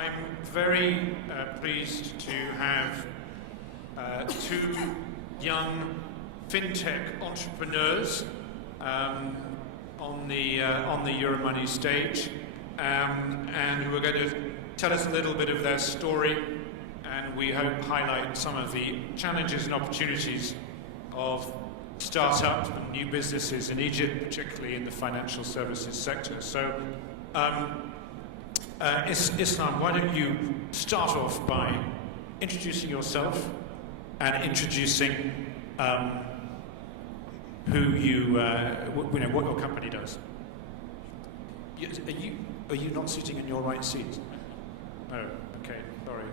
I'm very pleased to have two young fintech entrepreneurs on the Euromoney stage, and who are going to tell us a little bit of their story, and we hope highlight some of the challenges and opportunities of start-up and new businesses in Egypt, particularly in the financial services sector. So, Islam, why don't you start off by introducing yourself and introducing who you know, what your company does. Are you not sitting in your right seat? Oh, okay, sorry.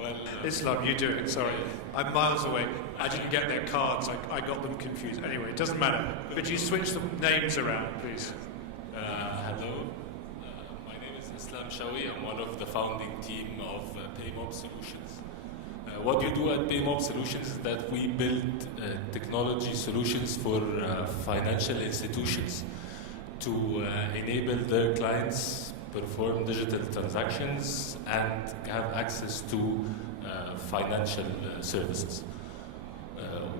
Well, Islam, you do it, sorry. I'm miles away. I didn't get their cards, I got them confused. Anyway, it doesn't matter. Could you switch the names around, please? Hello, my name is Shawky. I'm one of the founding team of PayMob Solutions. What we do at PayMob Solutions is that we build technology solutions for financial institutions to enable their clients perform digital transactions and have access to financial services.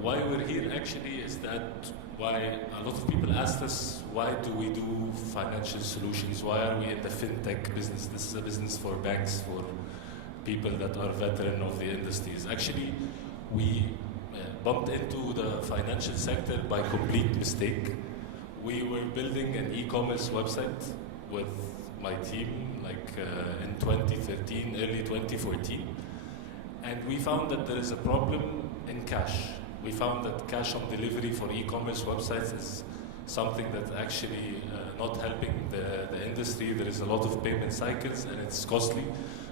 Why we're here actually is that why a lot of people asked us, why do we do financial solutions? Why are we in the fintech business? This is a business for banks, for people that are veteran of the industries. Actually, we bumped into the financial sector by complete mistake. We were building an e-commerce website with my team in 2013, early 2014. And we found that there is a problem in cash. We found that cash on delivery for e-commerce websites is something that's actually not helping the industry. There is a lot of payment cycles and it's costly.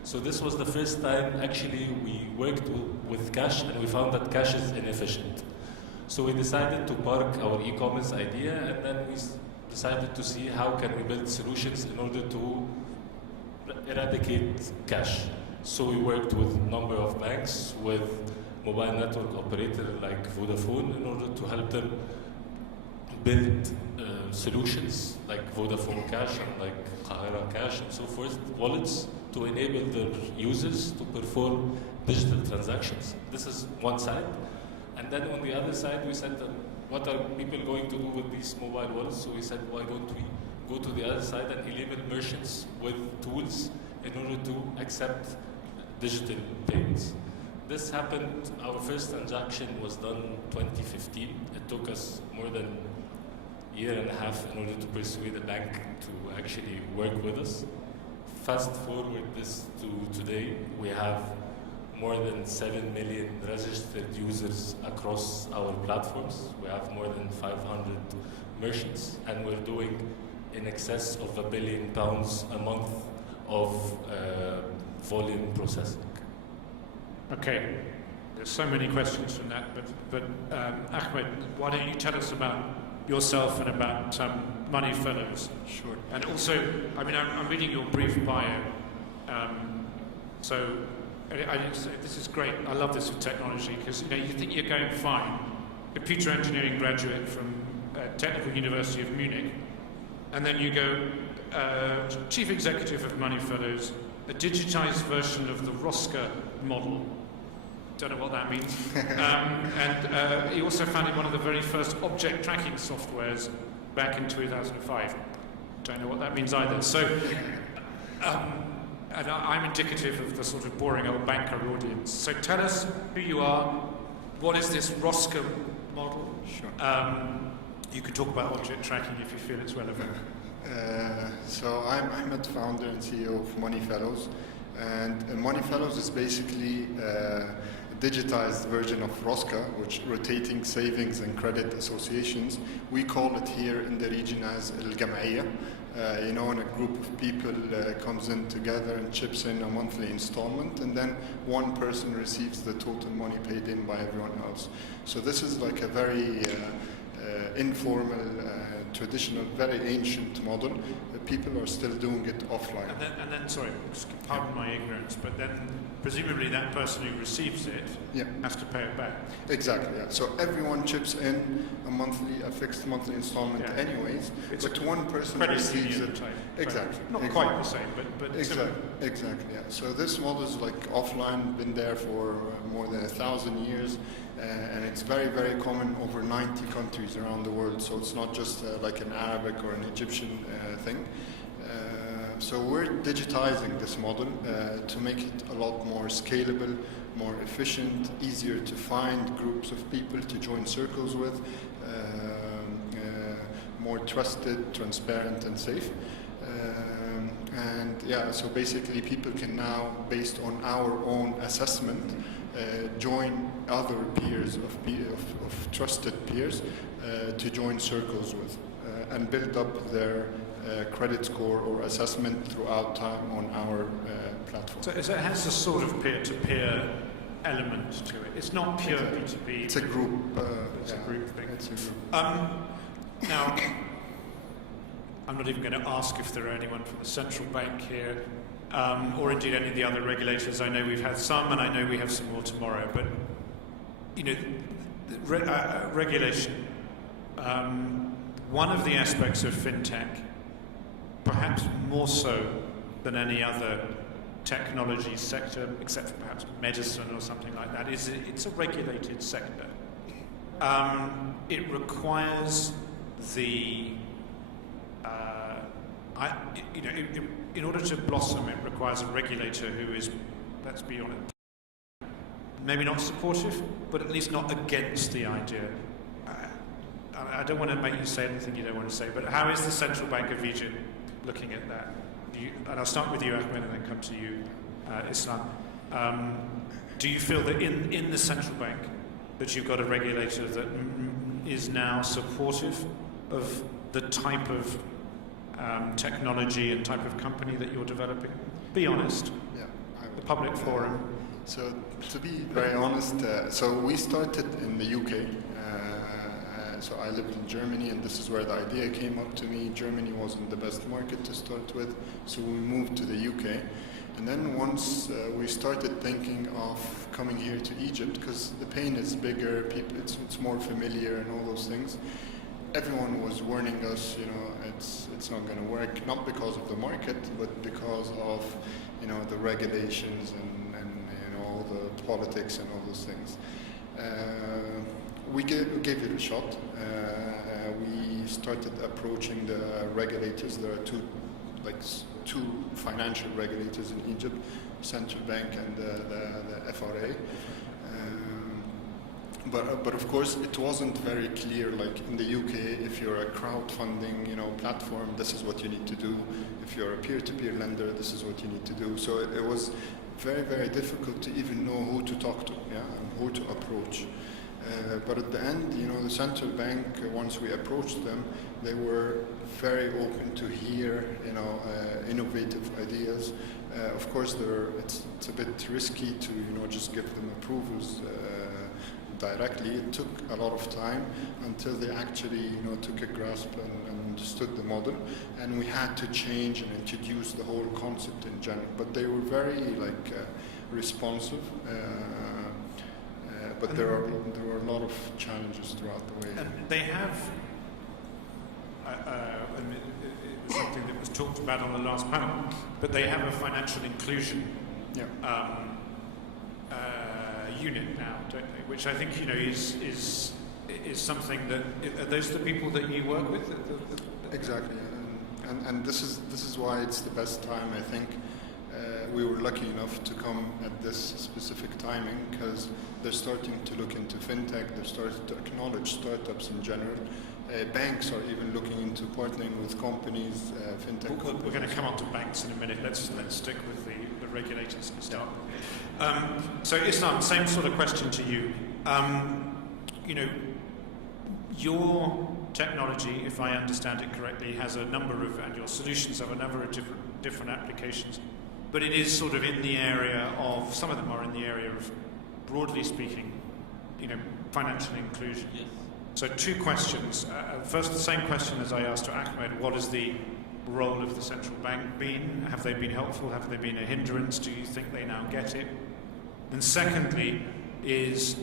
So this was the first time actually we worked with cash, and we found that cash is inefficient. So we decided to park our e-commerce idea, and then we decided to see how can we build solutions in order to eradicate cash. So we worked with a number of banks, with mobile network operator like Vodafone, in order to help them build solutions like Vodafone Cash and like Qahira Cash and so forth, wallets, to enable their users to perform digital transactions. This is one side. And then on the other side, we said, what are people going to do with these mobile wallets? So we said, why don't we go to the other side and enable merchants with tools in order to accept digital payments. This happened, our first transaction was done 2015. It took us more than a year and a half in order to persuade the bank to actually work with us. Fast forward this to today, we have more than 7 million registered users across our platforms. We have more than 500 merchants, and we're doing in excess of £1 billion a month of volume processing. Okay, there's so many questions from that, but Ahmed, why don't you tell us about yourself and about Moneyfellows? Sure. And also, I mean, I'm reading your brief bio, so I say this is great. I love this with technology, because you think you're going fine, computer engineering graduate from Technical University of Munich, and then you go chief executive of Moneyfellows, a digitized version of the Rosca model. Don't know what that means. And he also founded one of the very first object tracking softwares back in 2005. Don't know what that means either. So, and I'm indicative of the sort of boring old banker audience. So tell us who you are, what is this Rosca model? Sure. You can talk about object tracking if you feel it's relevant. So I'm Ahmed, founder and CEO of Moneyfellows. And Moneyfellows is basically a digitized version of Rosca, which rotating savings and credit associations. We call it here in the region as El Jam'iyya. When a group of people comes in together and chips in a monthly installment, and then one person receives the total money paid in by everyone else. So this is like a very informal, traditional, very ancient model. People are still doing it offline. And then, sorry, pardon my ignorance, but then presumably that person who receives it has to pay it back. Exactly, yeah. So everyone chips in a fixed monthly installment anyways, but one person receives it. Exactly. Not quite the same, but exactly, yeah. So this model is like offline, been there for more than 1,000 years, and it's very, very common over 90 countries around the world. So it's not just like an Arabic or an Egyptian thing. So we're digitizing this model to make it a lot more scalable, more efficient, easier to find groups of people to join circles with, more trusted, transparent, and safe. And yeah, so basically people can now, based on our own assessment, join other peers of trusted peers to join circles with and build up their credit score or assessment throughout time on our platform. So it has a sort of peer-to-peer element to it. It's not pure B2B. It's a group. It's a group thing. It's a group. Now, I'm not even going to ask if there are anyone from the central bank here, or indeed any of the other regulators. I know we've had some, and I know we have some more tomorrow. But you know, regulation. One of the aspects of fintech, perhaps more so than any other technology sector, except for perhaps medicine or something like that, is it's a regulated sector. It requires the, in order to blossom, it requires a regulator who is, let's be honest, maybe not supportive, but at least not against the idea. I don't want to make you say anything you don't want to say, but how is the Central Bank of Egypt looking at that? And I'll start with you, Ahmed, and then come to you, Islam. Do you feel that in the central bank that you've got a regulator that is now supportive of the type of technology and type of company that you're developing? Be honest. Yeah, the public forum. So to be very honest, so we started in the UK. So I lived in Germany, and this is where the idea came up to me. Germany wasn't the best market to start with, so we moved to the UK. And then once we started thinking of coming here to Egypt, because the pain is bigger, people, it's more familiar and all those things, everyone was warning us, you know, it's not going to work, not because of the market, but because of, you know, the regulations and you know, all the politics and all those things. We gave it a shot. We started approaching the regulators. There are two financial regulators in Egypt, Central Bank and the FRA. But of course, it wasn't very clear. Like in the UK, if you're a crowdfunding, you know, platform, this is what you need to do. If you're a peer-to-peer lender, this is what you need to do. So it was very, very difficult to even know who to talk to, and who to approach. But at the end, you know, the central bank, once we approached them, they were very open to hear, you know, innovative ideas. Of course, it's a bit risky to, you know, just give them approvals directly. It took a lot of time until they actually, you know, took a grasp and understood the model, and we had to change and introduce the whole concept in general. But they were very responsive. But there were a lot of challenges throughout the way. And they have, it was something that was talked about on the last panel, but they have a financial inclusion unit now, don't they? Which I think, you know, is something that, are those the people that you work with? Exactly, and this is why it's the best time, I think. We were lucky enough to come at this specific timing because they're starting to look into fintech, they're starting to acknowledge startups in general. Banks are even looking into partnering with companies, fintech companies. We're going to come on to banks in a minute. Let's stick with the regulators to start with. So Islam, same sort of question to you. You know, your technology, if I understand it correctly, has a number of, and your solutions have a number of different applications. But it is sort of in the area of, some of them are in the area of, broadly speaking, you know, financial inclusion. Yes. So two questions. First, the same question as I asked to Ahmed. What has the role of the central bank been? Have they been helpful? Have they been a hindrance? Do you think they now get it? And secondly, is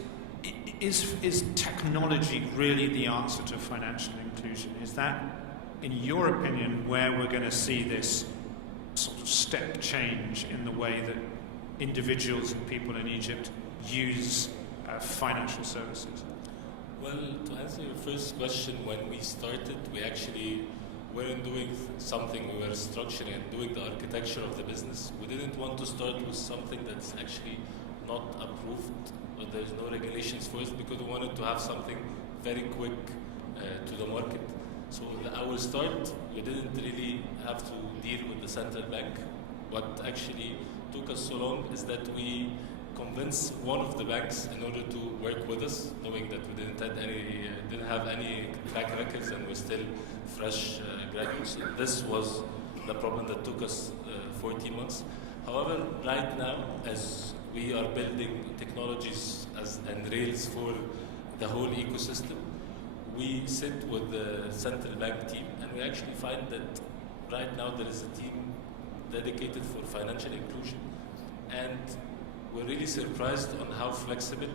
technology really the answer to financial inclusion? Is that, in your opinion, where we're going to see this sort of step change in the way that individuals and people in Egypt use financial services? Well, to answer your first question, when we started, we actually weren't doing something, we were structuring and doing the architecture of the business. We didn't want to start with something that's actually not approved, or there's no regulations for it, because we wanted to have something very quick to the market. So our start, we didn't really have to deal with the central bank. What actually took us so long is that we convinced one of the banks in order to work with us, knowing that we didn't have any track records and we're still fresh graduates. So this was the problem that took us 14 months. However, right now, as we are building technologies and rails for the whole ecosystem, we sit with the central bank team, and we actually find that right now there is a team dedicated for financial inclusion, and we're really surprised on how flexible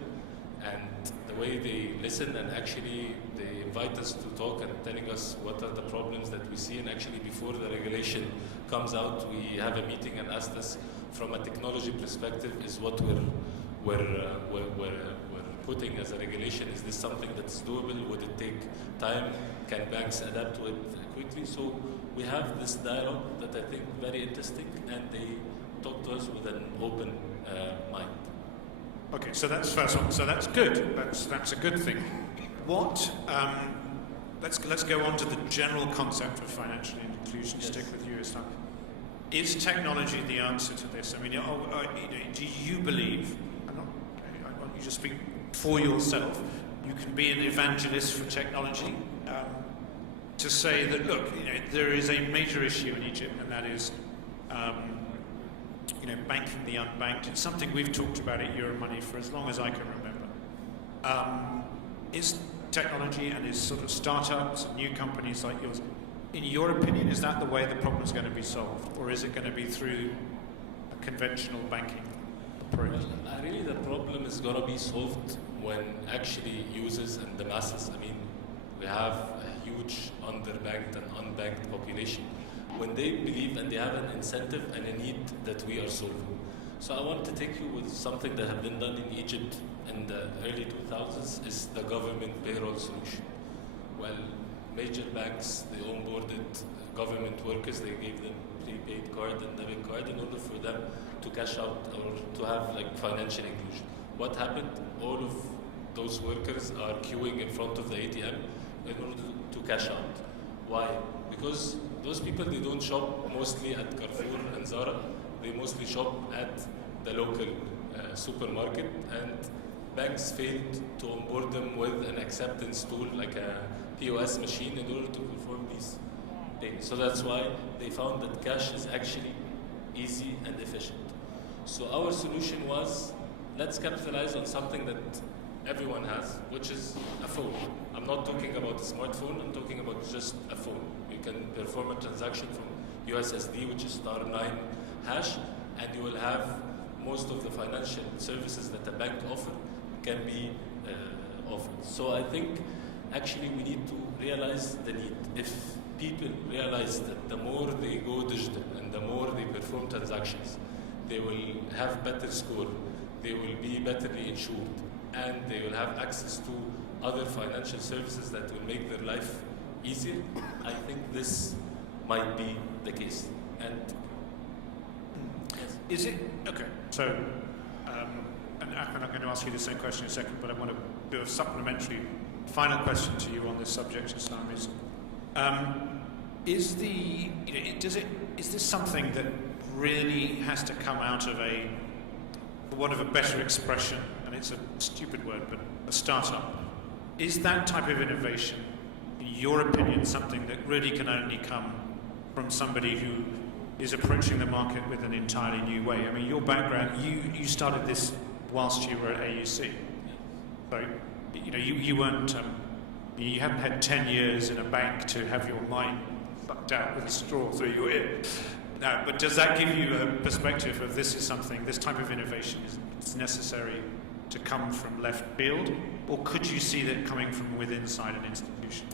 and the way they listen, and actually they invite us to talk and telling us what are the problems that we see. And actually before the regulation comes out, we have a meeting and asked us from a technology perspective, is what we're putting as a regulation, is this something that's doable? Would it take time? Can banks adapt to it quickly? So we have this dialogue that I think very interesting, and they talk to us with an open mind. Okay, so that's first one. So that's good. That's a good thing. What? Let's go on to the general concept of financial inclusion. Yes. Stick with you, Islam. Is technology the answer to this? I mean, do you believe? I want you to speak for yourself. You can be an evangelist for technology. To say that, look, there is a major issue in Egypt, and that is, banking the unbanked. It's something we've talked about at Euromoney for as long as I can remember. Is technology and is sort of startups and new companies like yours, in your opinion, is that the way the problem is going to be solved, or is it going to be through a conventional banking approach? Well, really the problem is going to be solved when actually users and the masses, I mean, we have a huge underbanked and unbanked population. When they believe and they have an incentive and a need that we are solving. So I want to take you with something that have been done in Egypt in the early 2000s, is the government payroll solution. Well, major banks, they onboarded government workers, they gave them prepaid card and debit card in order for them to cash out or to have like financial inclusion. What happened? All of those workers are queuing in front of the ATM in order to cash out. Why? Because those people, they don't shop mostly at Carrefour and Zara, they mostly shop at the local supermarket, and banks failed to onboard them with an acceptance tool like a POS machine in order to perform these things. So that's why they found that cash is actually easy and efficient. So our solution was, let's capitalize on something that everyone has, which is a phone. I'm not talking about a smartphone, I'm talking about just a phone. You can perform a transaction from USSD, which is *9#, and you will have most of the financial services that a bank offer can be offered. So I think actually we need to realize the need. If people realize that the more they go digital and the more they perform transactions, they will have better score, they will be betterly insured, and they will have access to other financial services that will make their life easier, I think this might be the case. And yes. Is it okay? So, and Ahmed, I'm going to ask you the same question in a second, but I want to do a supplementary final question to you on this subject, Islam. Is this something that really has to come out of for want of a better expression, and it's a stupid word, but a startup? Is that type of innovation, in your opinion, something that really can only come from somebody who is approaching the market with an entirely new way? I mean, your background, you started this whilst you were at AUC. So, you weren't You haven't had 10 years in a bank to have your mind sucked out with a straw through your ear. No, but does that give you a perspective of this is something, this type of innovation is necessary to come from left field, or could you see that coming from within inside an institution?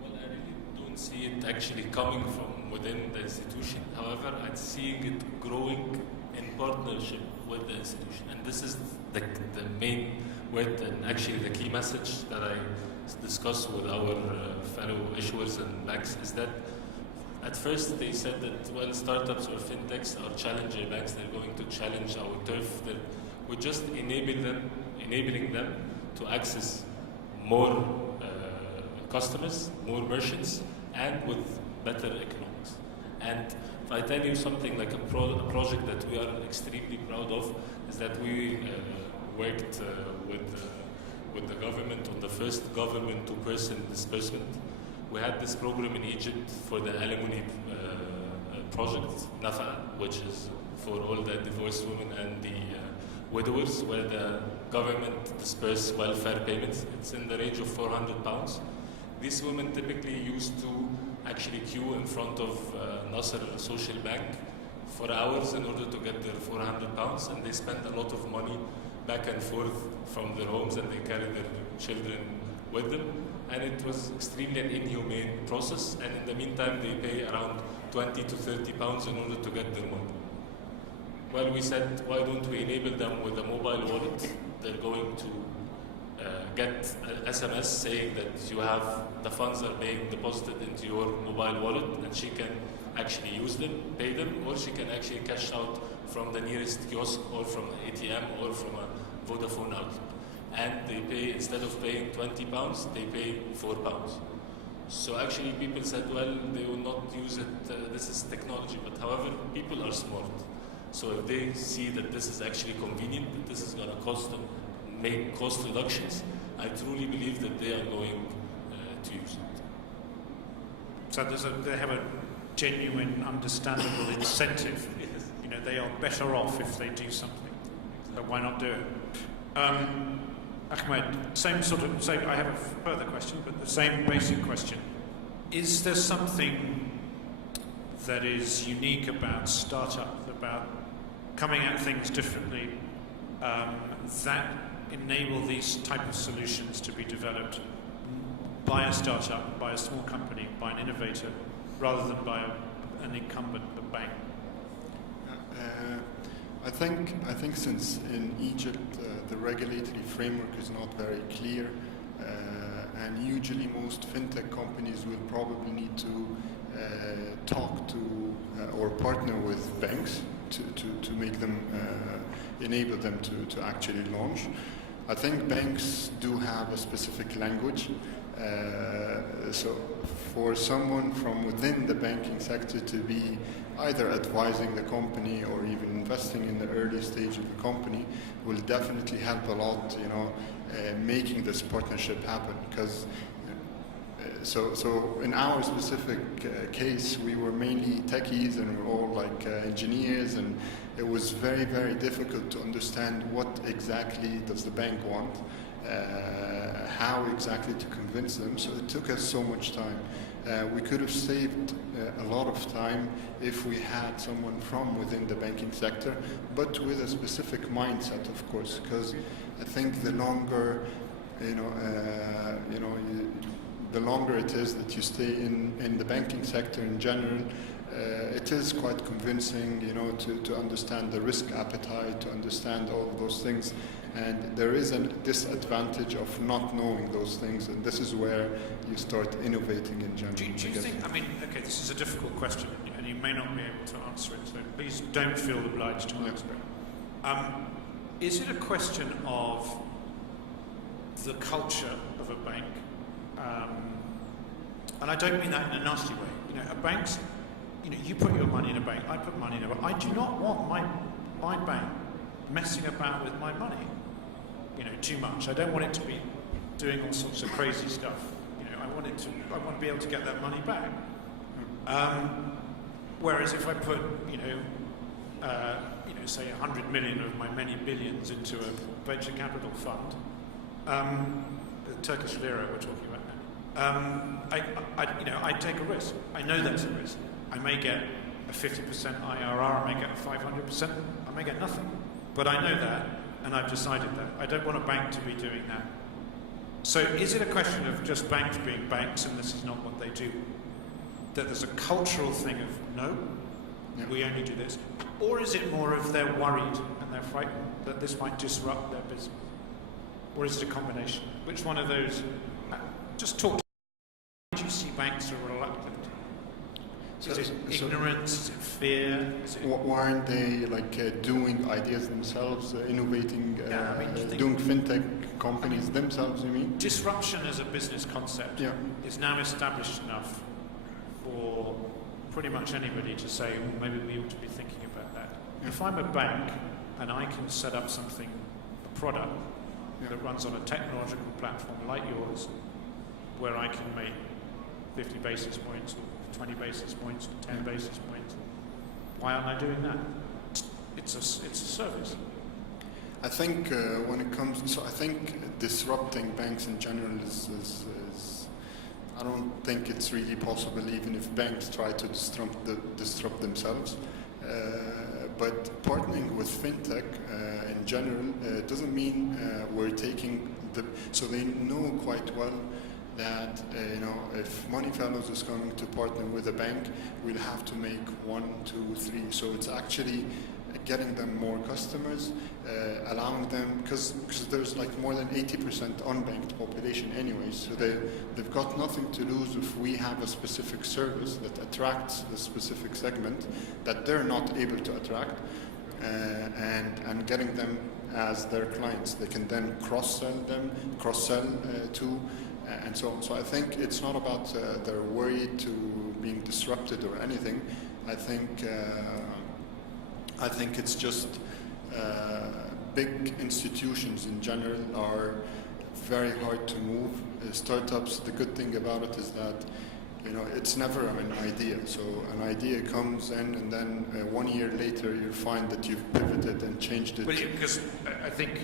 Well, I really don't see it actually coming from within the institution. However, I'm seeing it growing in partnership with the institution. And this is the main word and actually the key message that I discuss with our fellow issuers and banks is that at first they said that, well, startups or fintechs are challenger banks, they're going to challenge our turf. We're just enabling them to access more customers, more merchants, and with better economics. And if I tell you something like a project that we are extremely proud of is that we worked with the government on the first government to person disbursement. We had this program in Egypt for the alimony project, Nafa, which is for all the divorced women and the widowers, where the government disperse welfare payments. It's in the range of £400. These women typically used to actually queue in front of Nasser Social Bank for hours in order to get their £400, and they spent a lot of money back and forth from their homes, and they carried their children with them. And it was extremely an inhumane process, and in the meantime they pay around 20 to 30 pounds in order to get their money. Well, we said, why don't we enable them with a mobile wallet? They're going to get an SMS saying that you have, the funds are being deposited into your mobile wallet, and she can actually use them, pay them, or she can actually cash out from the nearest kiosk or from an ATM or from a Vodafone outlet. And they pay, instead of paying £20, they pay £4. So actually people said, well, they will not use it, this is technology. But however, people are smart. So if they see that this is actually convenient, that this is going to make cost reductions, I truly believe that they are going to use it. So they have a genuine, understandable incentive. Yes. You know, they are better off if they do something. So why not do it? Ahmed, I have a further question, but the same basic question. Is there something that is unique about startup, about coming at things differently, that enable these type of solutions to be developed by a startup, by a small company, by an innovator, rather than by an incumbent, a bank? I think since in Egypt the regulatory framework is not very clear, and usually most fintech companies will probably need to talk to or partner with banks to make them enable them to actually launch. I think banks do have a specific language. So for someone from within the banking sector to be either advising the company or even investing in the early stage of the company will definitely help a lot, making this partnership happen. Because so in our specific case, we were mainly techies and we're all like engineers, and it was very, very difficult to understand what exactly does the bank want, how exactly to convince them. So it took us so much time. We could have saved a lot of time if we had someone from within the banking sector, but with a specific mindset, of course, because I think the longer, the longer it is that you stay in the banking sector in general, it is quite convincing, to understand the risk appetite, to understand all of those things. And there is a disadvantage of not knowing those things, and this is where you start innovating in general. Do you think, okay, this is a difficult question, and you may not be able to answer it, so please don't feel obliged to answer it. Is it a question of the culture of a bank? And I don't mean that in a nasty way. A bank's, you put your money in a bank, I put money in a bank. I do not want my bank messing about with my money, too much. I don't want it to be doing all sorts of crazy stuff. I want to be able to get that money back. Whereas if I put, say 100 million of my many billions into a venture capital fund, the Turkish lira we're talking about now, I take a risk. I know that's a risk. I may get a 50% IRR, I may get a 500%, I may get nothing. But I know that, and I've decided that. I don't want a bank to be doing that. So is it a question of just banks being banks and this is not what they do? That there's a cultural thing of, no, we only do this? Or is it more of they're worried and they're frightened that this might disrupt their business? Or is it a combination? Which one of those? Just talk to me. Why do you see banks are reluctant? Is it ignorance? Is it fear? Why aren't they doing ideas themselves, innovating, doing fintech companies themselves, you mean? Disruption as a business concept is now established enough for pretty much anybody to say, well, maybe we ought to be thinking about that. If I'm a bank and I can set up something, a product that runs on a technological platform like yours, where I can make 50 basis points, or 20 basis points, or 10 basis points, why aren't I doing that? It's a service. I think when it comes, I think disrupting banks in general is I don't think it's really possible, even if banks try to disrupt themselves. But partnering with fintech in general doesn't mean we're taking so they know quite well that if Moneyfellows is going to partner with a bank, we'll have to make 1, 2, 3. So it's actually getting them more customers, allowing them, because there's more than 80% unbanked population anyway, so they've got nothing to lose if we have a specific service that attracts the specific segment that they're not able to attract, and getting them as their clients. They can then cross-sell to, and so on. So I think it's not about they're worried to being disrupted or anything. I think it's just big institutions in general are very hard to move. Startups, the good thing about it is that it's never an idea. So an idea comes in, and then 1 year later you find that you've pivoted and changed it. Well, because I think,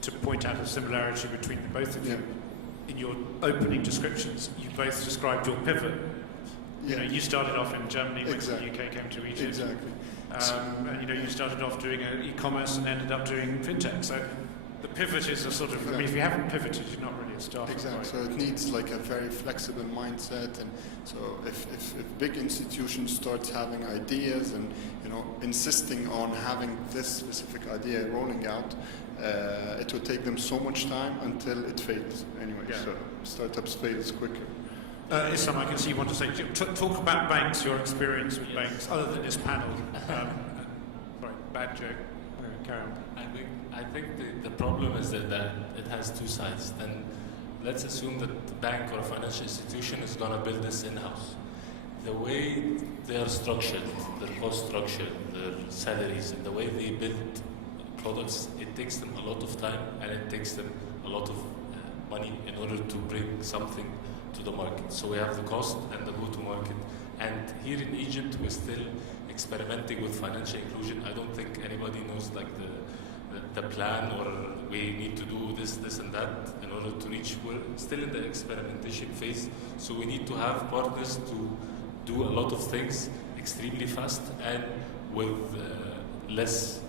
to point out a similarity between the both of you, in your opening descriptions, you both described your pivot. You started off in Germany when the UK came to Egypt. Exactly. And you started off doing e-commerce and ended up doing fintech. So the pivot is a sort of, if you haven't pivoted, you're not really a startup. Exactly. Right? So it needs a very flexible mindset. And so if big institutions start having ideas and insisting on having this specific idea rolling out, it would take them so much time until it fails anyway. So startups fails quicker. Islam, I can see you want to say, talk about banks, your experience with banks, other than this panel. Sorry, bad joke. Carry on. I think the problem is that it has two sides. Then let's assume that the bank or a financial institution is going to build this in-house. The way they are structured, their cost structure, their salaries, and the way they build products, it takes them a lot of time and it takes them a lot of money in order to bring something to the market. So we have the cost and the go-to-market. And here in Egypt, we're still experimenting with financial inclusion. I don't think anybody knows the plan, or we need to do this, and that in order to reach. We're still in the experimentation phase. So we need to have partners to do a lot of things extremely fast and with less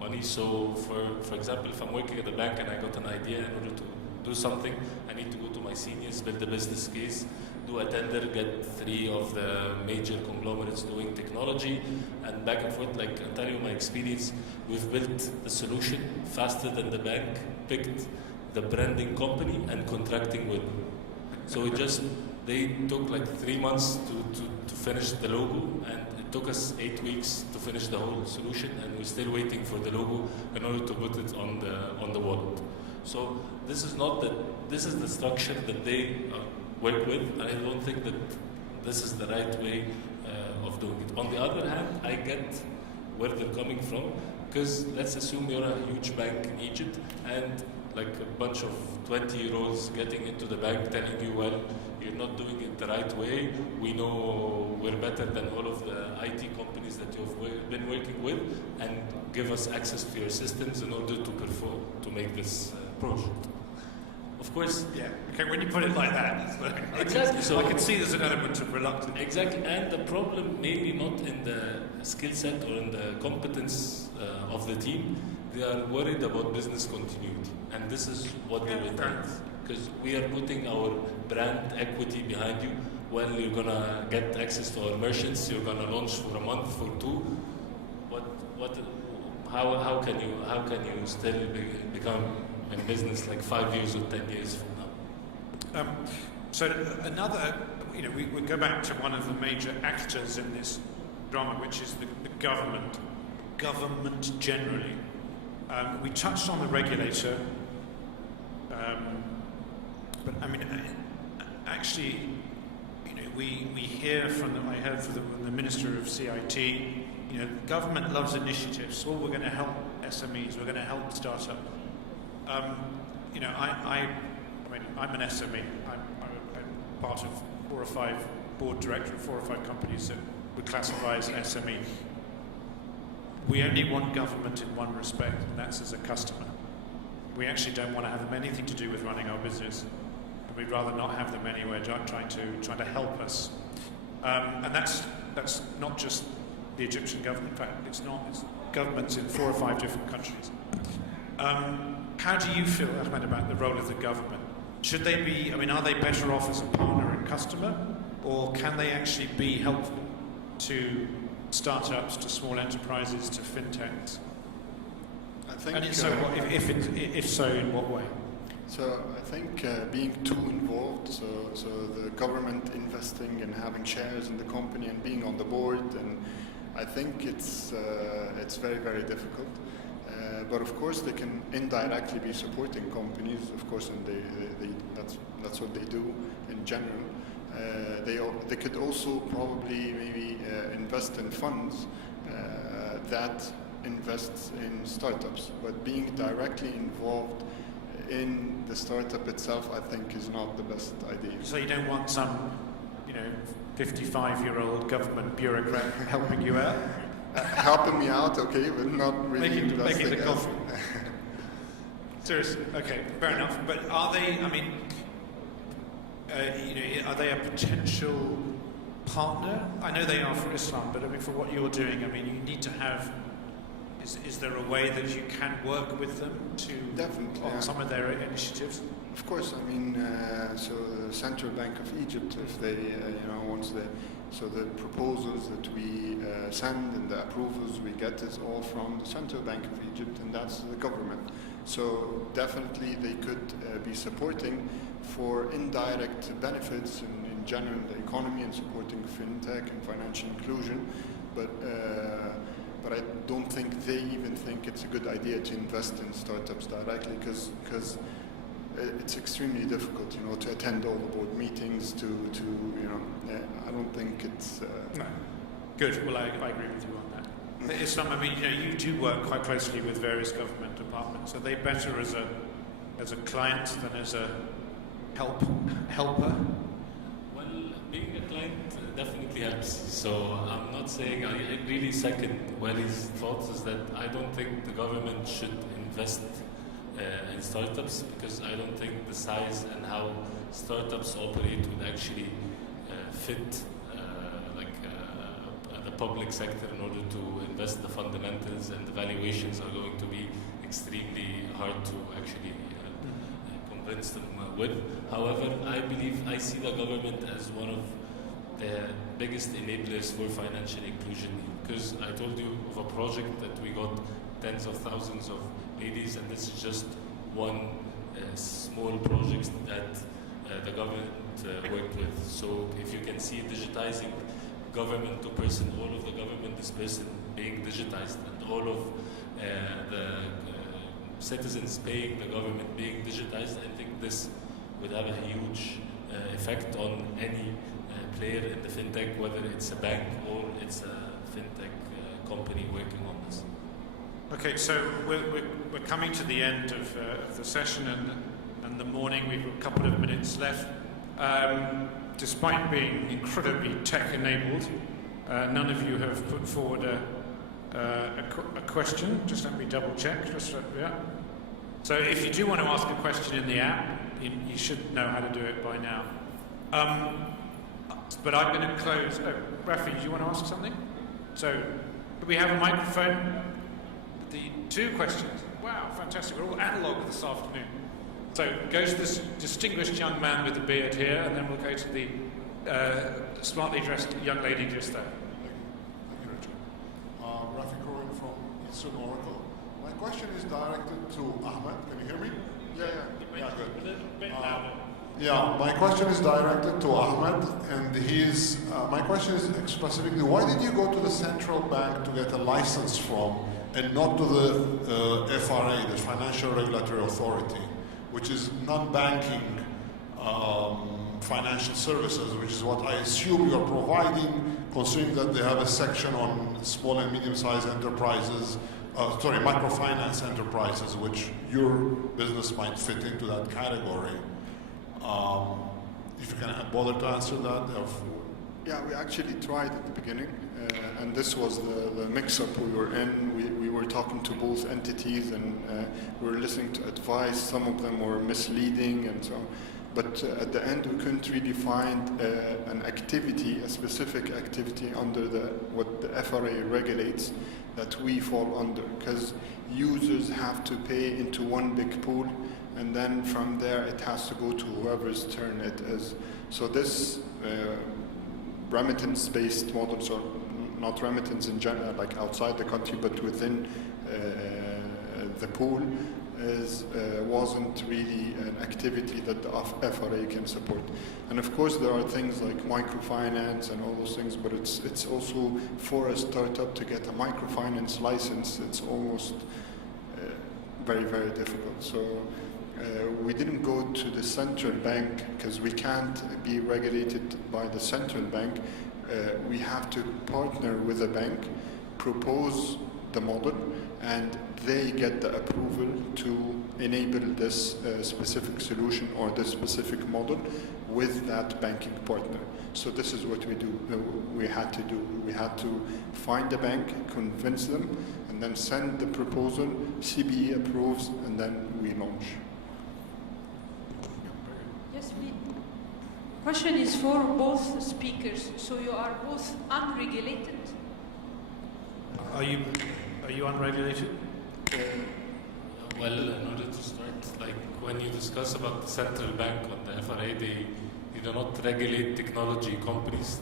money. So for example, if I'm working at a bank and I got an idea, in order to do something, I need to go to my seniors, build a business case, do a tender, get 3 of the major conglomerates doing technology, and back and forth. I'll tell you my experience, we've built the solution faster than the bank picked the branding company and contracting with them. So they took 3 months to finish the logo, and it took us 8 weeks to finish the whole solution, and we're still waiting for the logo in order to put it on the wallet. So this is the structure that they work with, and I don't think that this is the right way of doing it. On the other hand, I get where they're coming from, because let's assume you're a huge bank in Egypt, and a bunch of 20-year-olds getting into the bank telling you, well, you're not doing it the right way. We know we're better than all of the IT companies that you've been working with, and give us access to your systems in order to perform, to make this project. Of course. Yeah. Okay, when you put it like that, it's like, Exactly. So I can see there's an element of reluctance. Exactly, and the problem maybe not in the skill set or in the competence of the team. They are worried about business continuity, and this is what they will tell us. Because we are putting our brand equity behind you. Well, you're gonna get access to our merchants. You're gonna launch for a month, for two. How can you still become in business like 5 years or 10 years from now? So another, we go back to one of the major actors in this drama, which is the government generally. We touched on the regulator, but I mean, actually, we hear from I heard from the Minister of CIT. Government loves initiatives. Well, we're going to help SMEs. We're going to help startups. I mean, I'm an SME. I'm a part of 4 or 5 board director of 4 or 5 companies that would classify as an SME. We only want government in one respect, and that's as a customer. We actually don't want to have them anything to do with running our business. We'd rather not have them anywhere, trying to help us. And that's not just the Egyptian government. In fact, it's governments in 4 or 5 different countries. How do you feel, Ahmed, about the role of the government? Should they be, are they better off as a partner and customer, or can they actually be helpful to startups, to small enterprises, to fintechs? I think. And if so, in what way? So I think being too involved, so the government investing and having shares in the company and being on the board, and I think it's very, very difficult. But of course, they can indirectly be supporting companies, of course, and that's what they do in general. They could also probably maybe invest in funds that invests in startups, but being directly involved in the startup itself, I think, is not the best idea. So you don't want some, 55-year-old government bureaucrat helping you out? Helping me out, okay, but not really making the coffee. Seriously, okay, fair enough. But are they? Are they a potential partner? I know they are for Islam, but for what you're doing, you need to have. Is there a way that you can work with them on some of their initiatives? Of course, so the Central Bank of Egypt, if they, so the proposals that we send and the approvals we get is all from the Central Bank of Egypt, and that's the government. So definitely they could be supporting for indirect benefits in general the economy and supporting fintech and financial inclusion, but I don't think they even think it's a good idea to invest in startups directly, because it's extremely difficult, to attend all the board meetings. I don't think it's. No. Good. Well, I agree with you on that. Islam, you do work quite closely with various government departments. Are they better as a client than as a helper? Well, being a client definitely helps. So I'm not saying I really second Wadi's thoughts. Is that I don't think the government should invest in startups, because I don't think the size and how startups operate would actually fit the public sector in order to invest. The fundamentals and the valuations are going to be extremely hard to actually convince them with. However, I see the government as one of the biggest enablers for financial inclusion, because I told you of a project that we got tens of thousands of ladies, and this is just one small project that the government worked with. So if you can see digitizing government to person, all of the government is person being digitized, and all of the citizens paying the government being digitized, I think this would have a huge effect on any player in the fintech, whether it's a bank or it's a fintech company working on this. Okay, so we're coming to the end of the session and the morning. We've got a couple of minutes left. Despite being incredibly tech-enabled, none of you have put forward a question. Just let me double-check. Yeah. So if you do want to ask a question in the app, you should know how to do it by now. But I'm going to close. Oh, Rafi, do you want to ask something? So, do we have a microphone? The 2 questions. Wow, fantastic. We're all analog this afternoon. So, go to this distinguished young man with the beard here, and then we'll go to the smartly dressed young lady just there. Thank you, Richard. Rafi Cohen from Eastern Oracle. My question is directed to Ahmed. Can you hear me? Yeah, good. A bit louder. Yeah, my question is directed to Ahmed, and my question is specifically, why did you go to the central bank to get a license from, and not to the FRA, the Financial Regulatory Authority, which is non-banking financial services, which is what I assume you're providing, considering that they have a section on small and medium-sized enterprises, microfinance enterprises, which your business might fit into that category. If you can bother to answer that. Yeah, we actually tried at the beginning, and this was the mix-up we were in. We were talking to both entities, and we were listening to advice. Some of them were misleading, and so on. But at the end, we couldn't really find an activity, a specific activity under what the FRA regulates that we fall under, because users have to pay into one big pool, and then from there it has to go to whoever's turn it is. So this remittance-based models, or not remittance in general, like outside the country, but within the pool, wasn't really an activity that the FRA can support. And of course there are things like microfinance and all those things, but it's also for a startup to get a microfinance license, it's almost very, very difficult. So we didn't go to the central bank because we can't be regulated by the central bank. We have to partner with a bank, propose the model, and they get the approval to enable this specific solution or this specific model with that banking partner. So this is what we do. We had to do. We had to find a bank, convince them, and then send the proposal. CBE approves, and then we launch. Yes, please. Question is for both speakers. So you are both unregulated? Are you unregulated? Well, in order to start, like when you discuss about the central bank or the FRA, they do not regulate technology companies.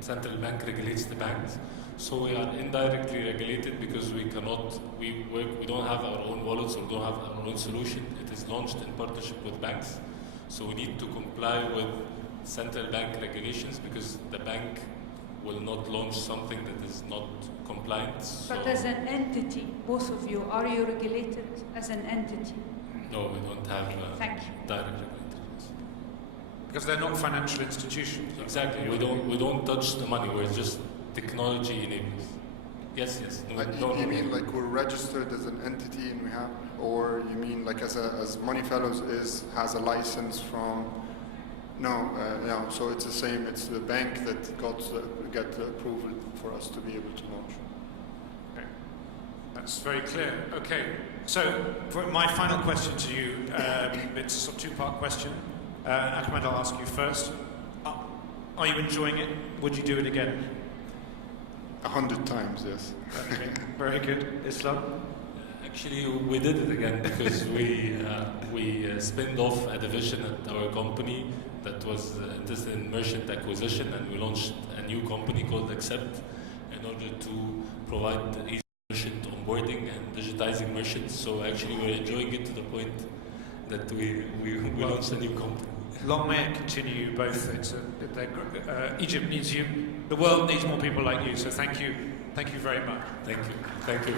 Central bank regulates the banks. So we are indirectly regulated because we don't have our own wallets or don't have our own solution. It is launched in partnership with banks. So we need to comply with central bank regulations because the bank will not launch something that is not compliant. But as an entity, both of you, are you regulated as an entity? No, we don't have direct regulators. Because they're not financial institutions. Exactly. We don't touch the money. We're just technology enablers. Yes. You mean like we're registered as an entity and we have, or you mean like as Moneyfellows has a license from? No, so it's the same. It's the bank that get the approval for us to be able to launch. Okay. That's very clear. Okay, so for my final question to you, it's a sort of 2-part question. Ahmed, I'll ask you first. Are you enjoying it? Would you do it again? 100 times, yes. Okay, very good. Islam? Actually, we did it again because we spinned off a division at our company that was interested in merchant acquisition, and we launched a new company called Accept in order to provide easy merchant onboarding and digitizing merchants. So actually, we're enjoying it to the point that we launched a new company. Long may it continue, both. Egypt needs you. The world needs more people like you. So thank you very much. Thank you.